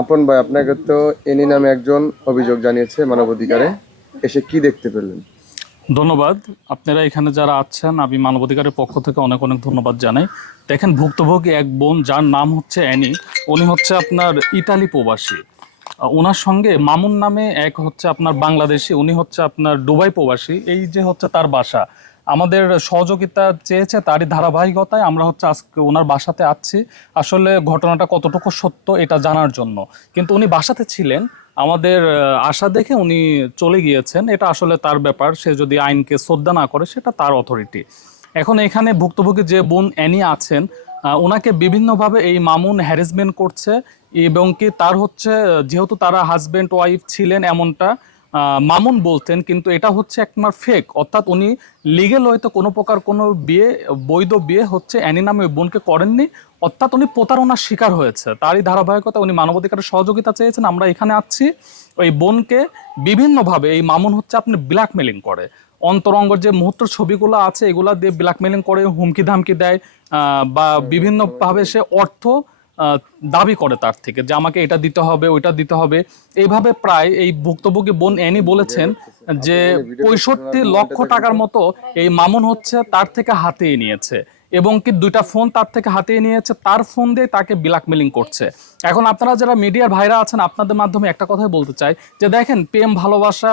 আপন ভাই, আপনাকে তো এনি নামে একজন অভিযোগ জানিয়েছে মানবাধিকারে, এসে কি দেখতে পেলেন? ধন্যবাদ। আপনারা এখানে যারা আছেন, আমি মানবাধিকারের পক্ষ থেকে অনেক অনেক ধন্যবাদ জানাই। দেখেন, ভুক্তভোগী এক বোন যার নাম হচ্ছে অ্যানি, উনি হচ্ছে আপনার ইতালি প্রবাসী। ওনার সঙ্গে মামুন নামে এক হচ্ছে আপনার বাংলাদেশি, উনি হচ্ছে আপনার দুবাই প্রবাসী। এই যে হচ্ছে তার বাসা, আমাদের সহযোগিতা চেয়েছে, তারই ধারাবাহিকতায় আমরা হচ্ছে আজকে ওনার বাসাতে আছি। আসলে ঘটনাটা কতটুকু সত্য এটা জানার জন্য। কিন্তু উনি বাসাতে ছিলেন, আমাদের আশা দেখে উনি চলে গিয়েছেন। এটা আসলে তার ব্যাপার, সে যদি আইনকে শ্রদ্ধা না করে সেটা তার অথরিটি। এখন এখানে ভুক্তভোগী যে বোন অ্যানি আছেন, ওনাকে বিভিন্নভাবে এই মামুন হ্যারাসমেন্ট করছে। এবং কি তার হচ্ছে, যেহেতু তারা হাজব্যান্ড ওয়াইফ ছিলেন এমনটা মামুন বলতেন, কিন্তু এটা হচ্ছে একমার ফেক। অর্থাৎ উনি লিগেল হয়তো কোনো প্রকার কোনো বিয়ে, বৈধ বিয়ে হচ্ছে অ্যানি নামে ওই বোনকে করেননি। অর্থাৎ উনি প্রতারণার শিকার হয়েছে। তারই ধারাবাহিকতা উনি মানবাধিকারের সহযোগিতা চেয়েছেন, আমরা এখানে আছি। ওই বোনকে বিভিন্নভাবে এই মামুন হচ্ছে আপনি ব্ল্যাকমেলিং করে। অন্তরঙ্গের যে মুহূর্তের ছবিগুলো আছে এগুলা দিয়ে ব্ল্যাকমেলিং করে, হুমকি ধামকি দেয়, বা বিভিন্নভাবে সে অর্থ আহ, দাবি করে তার থেকে, যে আমাকে এটা দিতে হবে, ওইটা দিতে হবে। এইভাবে প্রায় এই ভুক্তভোগী বোন অ্যানি বলেছেন যে 65 লক্ষ টাকার মতো এই মামুন হচ্ছে তার থেকে হাতিয়ে নিয়েছে। এবং কি 2টা ফোন তার থেকে হাতিয়ে নিয়েছে, তার ফোন দিয়ে তাকে ব্ল্যাকমেলিং করছে। এখন আপনারা যারা মিডিয়ার ভাইরা আছেন, আপনাদের মাধ্যমে একটা কথাই বলতে চাই, যে দেখেন, প্রেম ভালোবাসা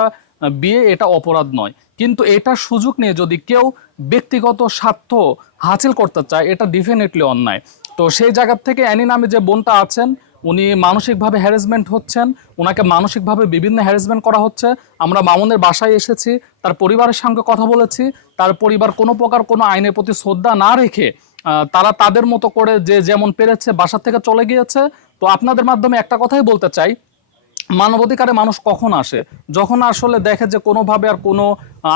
বিয়ে এটা অপরাধ নয়, কিন্তু এটা সুযোগ নিয়ে যদি কেউ ব্যক্তিগত স্বার্থ হাসিল করতে চায়, এটা ডেফিনেটলি অন্যায়। তো সেই জায়গা থেকে অ্যানি নামে যে বোনটা আছেন, উনি মানসিকভাবে হ্যারাসমেন্ট হচ্ছেন, ওনাকে মানসিকভাবে বিভিন্ন হ্যারাসমেন্ট করা হচ্ছে। আমরা মামুনের বাসায় এসেছি, তার পরিবারের সঙ্গে কথা বলেছি। তার পরিবার কোনো প্রকার কোনো আইনের প্রতি শ্রদ্ধা না রেখে তারা তাদের মতো করে যে যেমন পেরেছে বাসা থেকে চলে গিয়েছে। তো আপনাদের মাধ্যমে একটা কথাই বলতে চাই, মানবাধিকারে মানুষ কখন আসে? যখন আসলে দেখে যে কোনোভাবে আর কোনো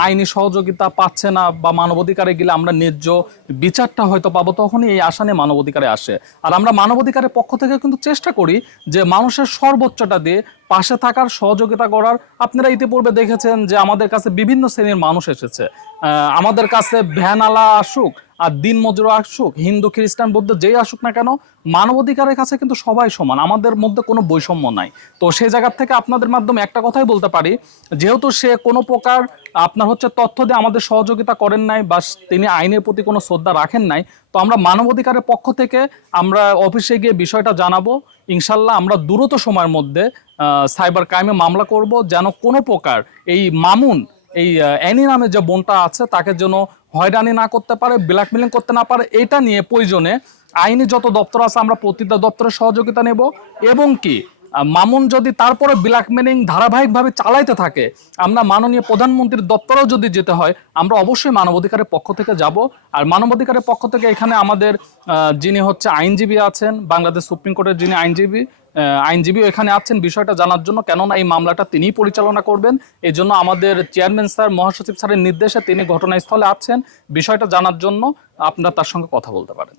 আইনি সহযোগিতা পাচ্ছে না, বা মানবাধিকারে গেলে আমরা ন্যায্য বিচারটা হয়তো পাবো, তখনই এই আশা নিয়ে মানবাধিকারে আসে। আর আমরা মানবাধিকারের পক্ষ থেকে কিন্তু চেষ্টা করি যে মানুষের সর্বোচ্চটা দিয়ে পাশে থাকার, সহযোগিতা করার। আপনারা ইতিপূর্বে দেখেছেন যে আমাদের কাছে বিভিন্ন শ্রেণীর মানুষ এসেছে। আমাদের কাছে ভ্যানওয়ালা আসুক আর দিন মজুর আসুক, হিন্দু খ্রিস্টান বৌদ্ধ যেই আসুক না কেন, মানবাধিকারের কাছে কিন্তু সবাই সমান, আমাদের মধ্যে কোনো বৈষম্য নাই। তো সেই জায়গা থেকে আপনাদের মাধ্যমে একটা কথাই বলতে পারি, যেহেতু সে কোনো প্রকার আপনার হচ্ছে তথ্য দিয়ে আমাদের সহযোগিতা করেন নাই, বা তিনি আইনের প্রতি কোনো শ্রদ্ধা রাখেন নাই, তো আমরা মানবাধিকারের পক্ষ থেকে আমরা অফিসে গিয়ে বিষয়টা জানাবো। ইনশাল্লাহ আমরা দ্রুত সময়ের মধ্যে সাইবার ক্রাইমে মামলা করব, যেন কোনো প্রকার এই মামুন, এই অ্যানি নামে যে বোনটা আছে, তাকে যেন হয়রানি না করতে পারে, ব্ল্যাকমেলিং করতে না পারে। এটা নিয়ে প্রয়োজনে আইনি যত দপ্তর আছে আমরা প্রতিটা দপ্তরের সহযোগিতা নেব। এবং কি মামুন যদি তারপরে ব্ল্যাকমেলিং ধারাবাহিকভাবে চালাইতে থাকে, আমরা মাননীয় প্রধানমন্ত্রীর দপ্তরেও যদি যেতে হয়, আমরা অবশ্যই মানবাধিকারের পক্ষ থেকে যাব। আর মানবাধিকারের পক্ষ থেকে এখানে আমাদের যিনি হচ্ছে আইনজীবী আছেন, বাংলাদেশ সুপ্রিম কোর্টের যিনি আইনজীবী এখানে আছেন বিষয়টা জানার জন্য, কেননা এই মামলাটা তিনিই পরিচালনা করবেন। এই জন্য আমাদের চেয়ারম্যান স্যার, মহাসচিব স্যারের নির্দেশে তিনি ঘটনাস্থলে আছেন বিষয়টা জানার জন্য। আপনারা তার সঙ্গে কথা বলতে পারেন।